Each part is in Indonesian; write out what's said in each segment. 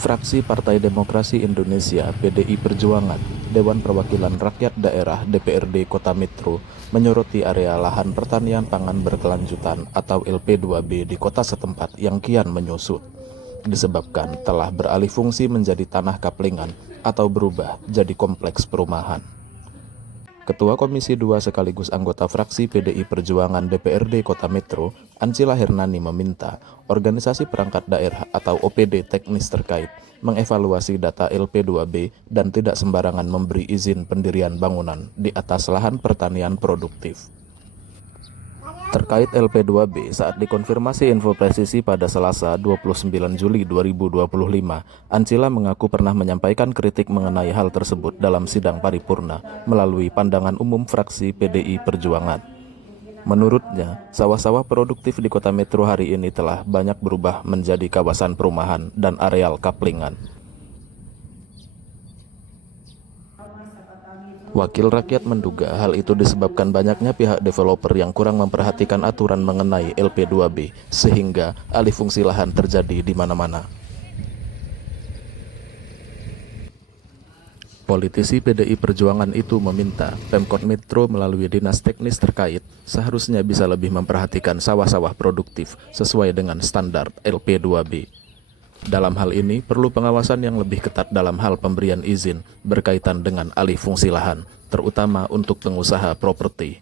Fraksi Partai Demokrasi Indonesia (PDI Perjuangan), Dewan Perwakilan Rakyat Daerah (DPRD) Kota Metro menyoroti area lahan pertanian pangan berkelanjutan atau LP2B di kota setempat yang kian menyusut, disebabkan telah beralih fungsi menjadi tanah kaplingan atau berubah jadi kompleks perumahan. Ketua Komisi 2 sekaligus anggota fraksi PDI Perjuangan DPRD Kota Metro, Ancila Hernani meminta organisasi perangkat daerah atau OPD teknis terkait mengevaluasi data LP2B dan tidak sembarangan memberi izin pendirian bangunan di atas lahan pertanian produktif. Terkait LP2B, saat dikonfirmasi info presisi pada Selasa 29 Juli 2025, Ancila mengaku pernah menyampaikan kritik mengenai hal tersebut dalam sidang paripurna melalui pandangan umum fraksi PDI Perjuangan. Menurutnya, sawah-sawah produktif di Kota Metro hari ini telah banyak berubah menjadi kawasan perumahan dan areal kaplingan. Wakil rakyat menduga hal itu disebabkan banyaknya pihak developer yang kurang memperhatikan aturan mengenai LP2B, sehingga alih fungsi lahan terjadi di mana-mana. Politisi PDI Perjuangan itu meminta Pemkot Metro melalui dinas teknis terkait seharusnya bisa lebih memperhatikan sawah-sawah produktif sesuai dengan standar LP2B. Dalam hal ini, perlu pengawasan yang lebih ketat dalam hal pemberian izin berkaitan dengan alih fungsi lahan, terutama untuk pengusaha properti.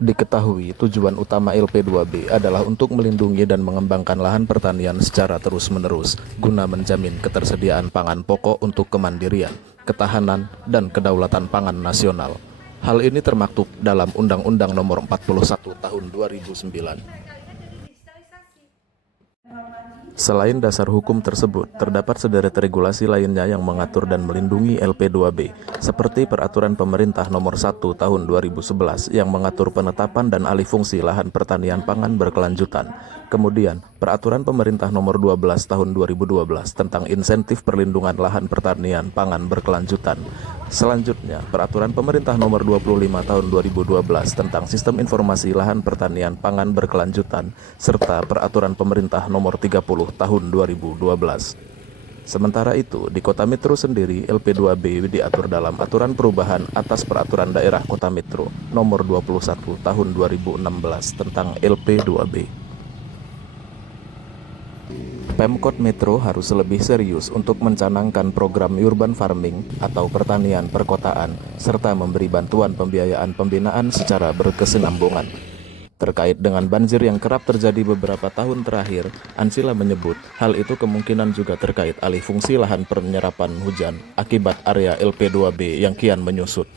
Diketahui, tujuan utama LP2B adalah untuk melindungi dan mengembangkan lahan pertanian secara terus-menerus, guna menjamin ketersediaan pangan pokok untuk kemandirian, ketahanan, dan kedaulatan pangan nasional. Hal ini termaktub dalam Undang-Undang Nomor 41 Tahun 2009. Selain dasar hukum tersebut, terdapat sederet regulasi lainnya yang mengatur dan melindungi LP2B, seperti Peraturan Pemerintah Nomor 1 Tahun 2011 yang mengatur penetapan dan alih fungsi lahan pertanian pangan berkelanjutan. Kemudian, Peraturan Pemerintah Nomor 12 Tahun 2012 tentang insentif perlindungan lahan pertanian pangan berkelanjutan. Selanjutnya, Peraturan Pemerintah Nomor 25 Tahun 2012 tentang Sistem Informasi Lahan Pertanian Pangan Berkelanjutan, serta Peraturan Pemerintah Nomor 30 Tahun 2012. Sementara itu, di Kota Metro sendiri, LP2B diatur dalam Aturan Perubahan atas Peraturan Daerah Kota Metro Nomor 21 Tahun 2016 tentang LP2B. Pemkot Metro harus lebih serius untuk mencanangkan program urban farming atau pertanian perkotaan, serta memberi bantuan pembiayaan pembinaan secara berkesinambungan. Terkait dengan banjir yang kerap terjadi beberapa tahun terakhir, Ancila menyebut hal itu kemungkinan juga terkait alih fungsi lahan penyerapan hujan akibat area LP2B yang kian menyusut.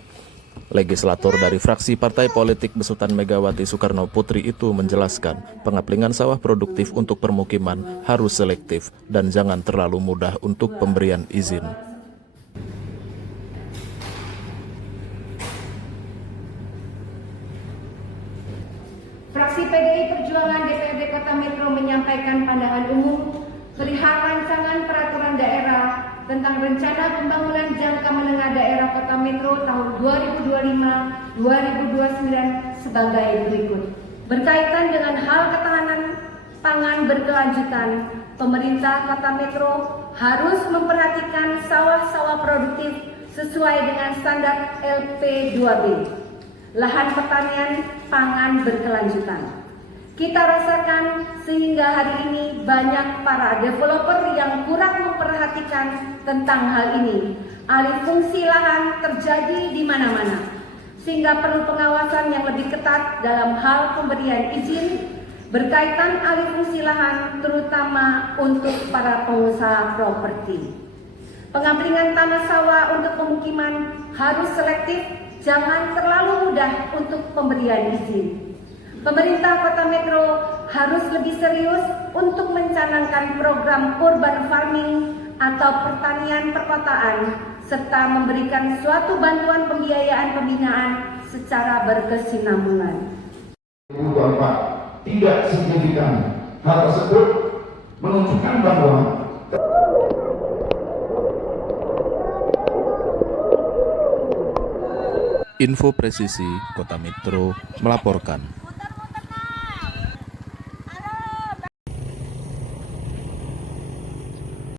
Legislator dari fraksi Partai Politik Besutan Megawati Soekarno Putri itu menjelaskan pengaplingan sawah produktif untuk permukiman harus selektif dan jangan terlalu mudah untuk pemberian izin. Fraksi PDI Perjuangan DPRD Kota Metro menyampaikan pandangan umum perihal rancangan peraturan daerah tentang rencana pembangunan jangka menengah daerah Kota Metro tahun 2025-2029 sebagai berikut. Berkaitan dengan hal ketahanan pangan berkelanjutan, pemerintah Kota Metro harus memperhatikan sawah-sawah produktif sesuai dengan standar LP2B, lahan pertanian pangan berkelanjutan. Kita rasakan sehingga hari ini banyak para developer yang kurang memperhatikan tentang hal ini. Alih fungsi lahan terjadi di mana-mana, sehingga perlu pengawasan yang lebih ketat dalam hal pemberian izin berkaitan alih fungsi lahan, terutama untuk para pengusaha properti. Pengambilan tanah sawah untuk pemukiman harus selektif, jangan terlalu mudah untuk pemberian izin. Pemerintah Kota Metro harus lebih serius untuk mencanangkan program urban farming atau pertanian perkotaan, serta memberikan suatu bantuan pembiayaan pembinaan secara berkesinambungan. 2024 tidak signifikan. Hal tersebut menunjukkan bahwa Info Presisi Kota Metro melaporkan.